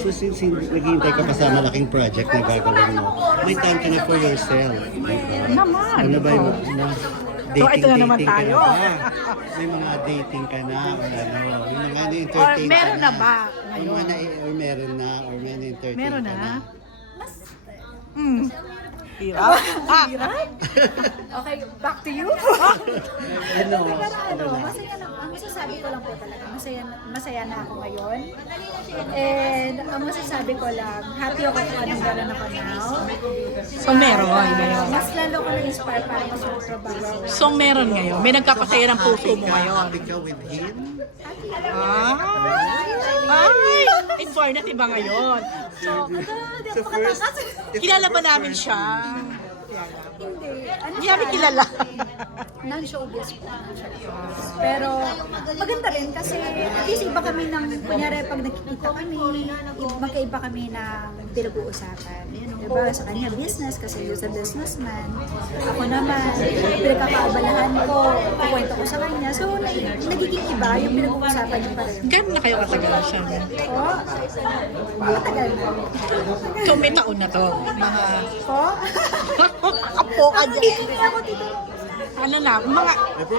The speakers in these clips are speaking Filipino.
So since naghihintay ka pa sa malaking project na gagawin mo, may time ka na for yourself. Naman. Ano ba yung So, ito na naman tayo. Ka na ba? May mga dating ka na or ano? Yung mga Or entertain meron na ba Yung ngayon? mga or meron na or may entertain Meron ka na? Hirap. Okay, back to you. Ano? Pero masaya lang. Ang masasabi ko lang po talaga, masaya na ako ngayon. And ang masasabi ko lang, happy ako kung anong meron ako now. So, meron ngayon. Mas lalo ko na-inspire para mas magtrabaho. So, meron ngayon. May nagkapasaya ng puso mo ngayon. Happy ka with him? Ay! In fairness, iba ngayon. So, So first, kilala ba namin siya? Hindi. Ano Hindi namin kilala. Non-showbiz po. Pero maganda rin kasi at least iba kami ng, kunyari pag nakikita kami, magkaiba kami ng pinag-uusapan. Diba? Sa kanya business kasi he's a businessman. Ako naman, pinagkakaabalahan ko, kukwento ko sa kanya. So nagiging iba yung pinag-uusapan niyo pa rin. Gano'n na kayo katagal siya? Oo. Matagal na. So, may taon na to. Mga... Po? Apo ka dyan. Hindi ako dito. Ano na, mga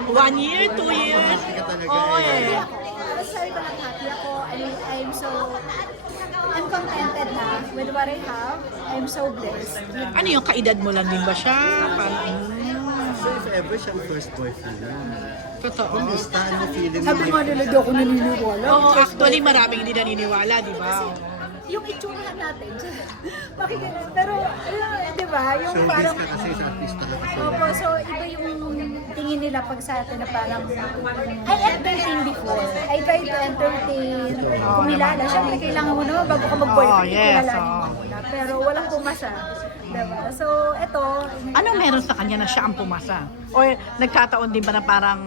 1 year, 2 years? happy ka talaga Oo eh. Pero sorry ko lang, happy ako. I'm contented na with what I have. I'm so blessed. Ano yung kaedad mo lang din ba siya? Parang, So if ever siyang first boyfriend mo, totoo. kumusta? Ano feeling mo? Sabi nga nila, di ako naniniwala. Oo, actually maraming hindi naniniwala, di ba? Yung itsurahan natin, makikita. Pero, di ba, yung Showbiz parang, ka kasi sa artista ka kasi. opo, so iba yung tingin nila pag sa atin na parang, I entertain before. I try to entertain, kumilala. Siyempre, kailangan mo naman bago ka mag-boyfriend, Oh, yes, kilalanin mo muna. Pero walang pumasa. Diba? So, ito, Anong meron sa kanya na siya ang pumasa? O nagkataon din ba na parang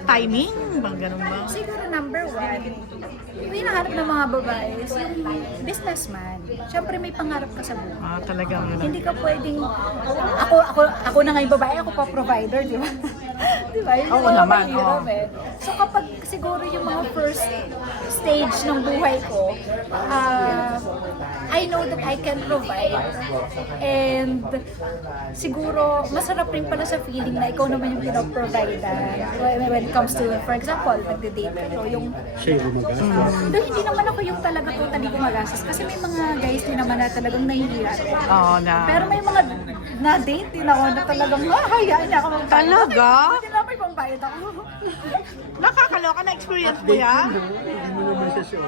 timing? Bang ganun ba? siguro number one, yung hinahanap ng mga babae is yung businessman. Siyempre may pangarap ka sa buhay. Ah, talagang yun. Hindi ka pwedeng, ako na nga yung babae, ako pa provider, di ba? Di ba? Yun yung Oo mga naman, mahirap oo. eh. So kapag siguro yung mga first stage ng buhay ko, I know that I can provide. And siguro, masarap rin pala sa feeling na ikaw naman yung pinaprovide when it comes to, for example, nagde-date kayo, yung Siya yung gumagastos. Though hindi naman ako yung talaga totally gumagastos kasi may mga guys din naman na talagang nahihiya. Oo na. Pero may mga na-date din ako na talagang hayaan niya ako magbayad. Talaga? Hindi na may pambayad ako. Nakakaloka na experience mo yan? Hindi mo naman siya show.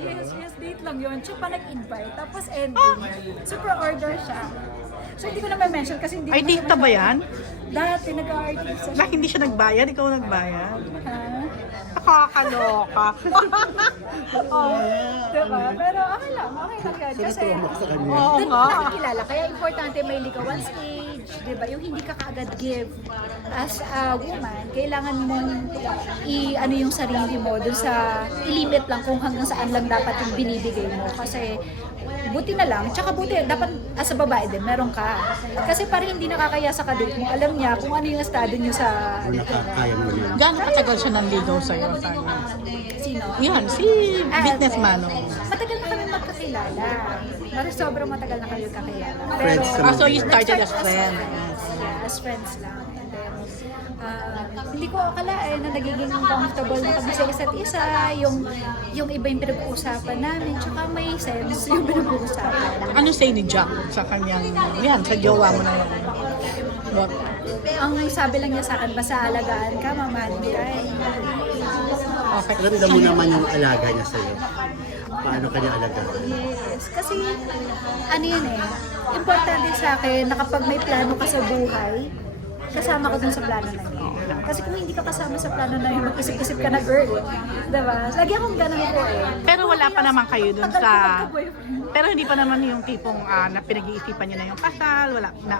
Yes, date lang yun. Siya pa nag-invite. Tapos ending, super order siya. So hindi ko na ma-mention kasi hindi Ay, ko date na ba yan? Dati nag-artist Na hindi siya nagbayad, ikaw nagbayad. Ha? Nakakaloka. Oo. Diba? Pero okay lang yan. Kasi Tumak sa kanya. Oo doon nga. nakikilala. Kaya importante may ligawan stage, di ba? Yung hindi ka kaagad give as a woman, kailangan mong ano yung sarili mo dun sa i-limit lang kung hanggang saan lang dapat yung binibigay mo. Kasi buti na lang, tsaka buti, dapat as a babae din, meron ka. Kasi parang hindi nakakaya sa kadate mo, alam niya kung ano yung estado niyo sa... Nakakaya mo yun. Gano'ng katagal siya nanligaw sa'yo? Sino? Yan, si businessman. Oh. Matagal na kami magkakilala. Sobrang matagal na kami kakilala. Friends ka Ah, so you started as friend. Yeah, as friends lang. And then, hindi ko akalain na nagiging comfortable na kami sa isa't isa. Yung iba yung pinag-uusapan namin. Tsaka may sense yung pinag-uusapan. Ano say ni Jack sa kanyang, yan, sa jowa mo na yun? What? Ang sabi lang niya sa akin, basta alagaan ka, mamahalin ka. Okay. Ramdam mo naman yung alaga niya sa'yo. Paano kanya alagaan? Yes, kasi ano yun eh, importante sa akin na kapag may plano ka sa buhay, kasama ka dun sa plano na yun. Kasi kung hindi ka kasama sa plano na yun, mag-isip-isip ka na girl. Diba? Lagi akong ganun po eh. Pero wala pa naman kayo dun Tagal sa... ko magka-boyfriend. Pero hindi pa naman yung tipong na pinag-iisipan niyo na yung kasal, wala na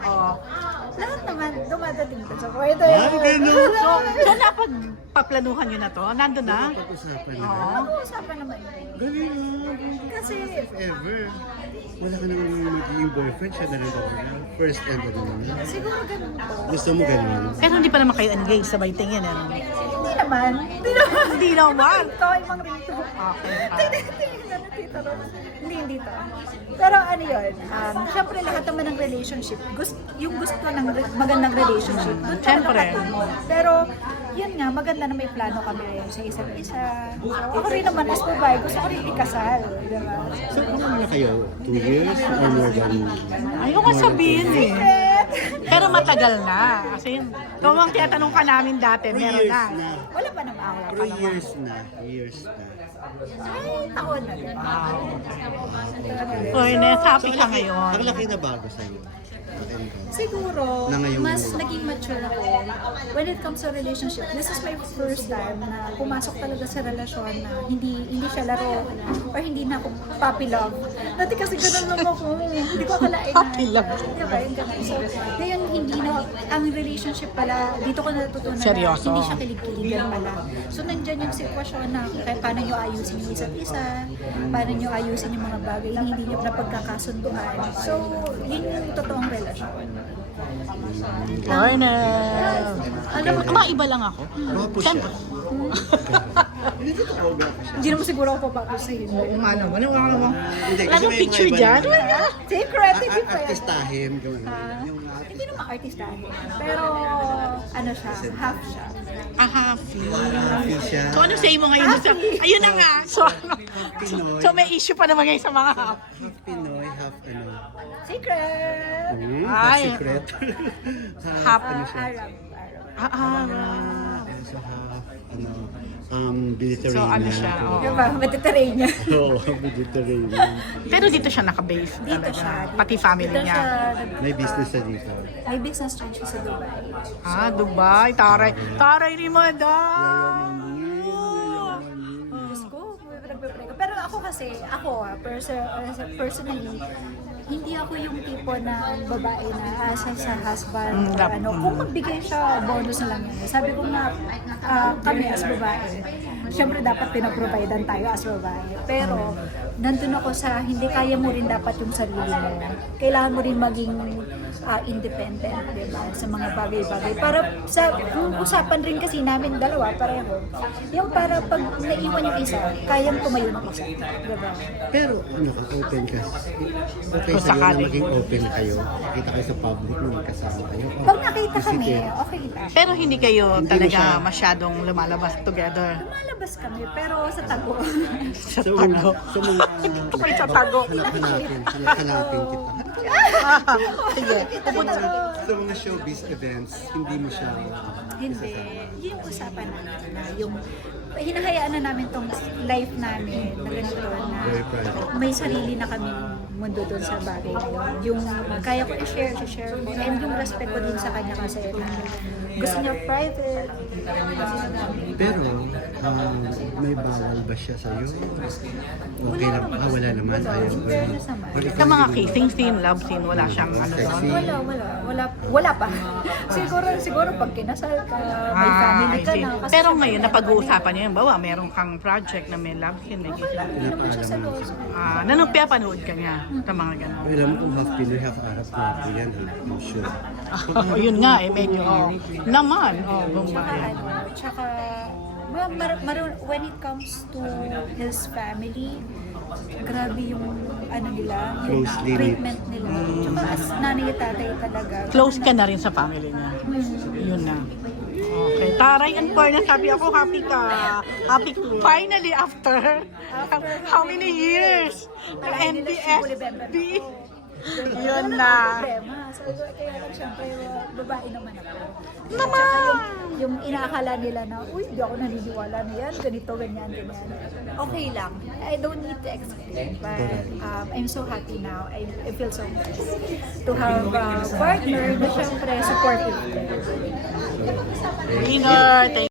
Lahat naman, dumadating ko sa point. Ah, ganun. So napagpaplanuhan niyo na to? Nandun na? Pag-usapan niya. Oo. Pag-uusapan naman yun. Galing ah. Kasi, If ever, wala ka naman magiging boyfriend, siya na rin ako. First and ano naman. siguro ganun po. Gusto mo ganun? Pero hindi pa naman kayo engaged, sabay tingin ano? Hindi naman. Hindi naman. Hindi naman! Ito, ibang rito. Okay. Tingnan Tita Rose. Hindi to. Pero ano yun, syempre lahat naman ng relationship, yung gusto ng magandang relationship, doon talaga Syempre. patungo. Pero yun nga, maganda na may plano kami sa isa't isa. Ako rin naman as babae, gusto ko rin ikasal. Diba? So, ano na kayo? 2 years or more than... Ayoko sabihin eh. Pero matagal na. Kasi kung ang tinatanong ka namin dati, 3 meron years na. na. Wala pa naman. 3 years na. Years na. Ay, taon na din. Oy, happy ka ngayon. Ang laki na bago sa'yo. Siguro, Na ngayon mas mo. naging mature ako when it comes to relationship. This is my first time na pumasok talaga sa relasyon na hindi siya laro or hindi na ako puppy love. Dati kasi ganun lang ako. Hindi ko akalain na. Puppy love. Diba? Yung ganun. So, ngayon hindi na, ang relationship pala, dito ko natutunan Seryoso. na hindi siya kilig-kiligan pala. So, nandyan yung sitwasyon na kaya paano nyo ayusin yung isa't isa, paano nyo ayusin yung mga bagay na hindi nyo na pagkakasunduan. So, yun yung totoong relasyon. Corner. Alam mo, maiba lang ako. Guwapo siya. Siyempre. Hindi ko poga pa siya. Hindi naman siguro ako papakusahin. Oo nga naman. Wala mo. Hindi, Wala kasi mo may picture mga iba dyan? naman. Secret, hindi pa yan. Artistahin. Yung Hindi naman artistahin. Pero, ano siya, half siya. Happy. happy siya. So ano say mo ngayon? Sa, ayun na nga. So, ano? Pinoy. So may issue pa naman ngayon sa mga Half Pinoy, half ano. Secret! Ay. Secret. Half ano siya? Arab. So half, ano, Mediterranean. So ano siya? Oo. Diba? Mediterranean. Oo, Mediterranean. Pero dito siya nakabase. Dito talaga. siya. Pati family Dito niya. siya. May business siya dito. May business trip siya sa Dubai. Dubai. Taray. Taray ni Madam. Diyos ko, nagpe-pray ko. Pero ako kasi, personally, hindi ako yung tipo na babae na asa sa husband or ano. Kung magbigay siya, bonus na lang yun. Sabi ko nga, kami as babae, syempre dapat pinaprovidean tayo as babae. Pero, nandun ako sa, hindi kaya mo rin dapat yung sarili mo. Kailangan mo rin maging independent, diba? Sa mga bagay-bagay. Para sa, yung usapan rin kasi namin dalawa, pareho. Yung para pag naiwan yung isa, kayang tumayo ng isa. Diba? Pero ano ka, open ka. Okay Kung sa'yo na sakali. maging open kayo. Nakita kayo sa public na magkasama kayo. Pag nakita kami, Sige. okay lang. Pero hindi kayo Hindi talaga masyado. masyadong lumalabas together. Lumalabas kami, pero sa tago. Sa So, tago. so mga, May sa tago. hanapin kita. Sige. Sa mga showbiz events, hindi mo siya Hindi. Yung usapan namin na yung hinahayaan na namin tong life namin na ganito na Very private. may sarili na kami mundo doon sa bagay na yun. Yung kaya ko i-share mo. And yung respect ko din sa kanya kasi na gusto niya private. Pero, may bawal ba siya sa'yo? Okay lang. Wala naman. Ayaw ko. Fairness naman. Sa mga kissing scene, love scene, wala siyang ano doon. Wala pa. Siguro pag kinasal ka, may family I ka see. na. Kasi Pero syempre, ngayon, napag-uusapan niyo yun. Bawa, meron kang project na may love scene. May kissing. Hindi naman siya sa laws. Nanong ka niya sa mga gano'n. Alam mo kung half Pinoy, half Arab na ako yan. I'm sure. Yun nga eh, medyo. Naman. Tsaka tsaka when it comes to his family, grabe yung nila, yung Closely treatment nila. Tsaka as nanay at tatay talaga. Close ka na rin sa family niya. Yun na. Okay. Taray, and for na sabi ako, happy ka. Happy. Finally, after how many years? NBSB. Yun na. Problema. So, kaya lang syempre, babae naman ako. Naman! Tsaka yung inaakala nila na, uy, hindi ako naniniwala na yan, ganito, ganyan. Okay lang. I don't need to explain. But I'm so happy now. I feel so blessed to have a partner na syempre supportive. Ingat.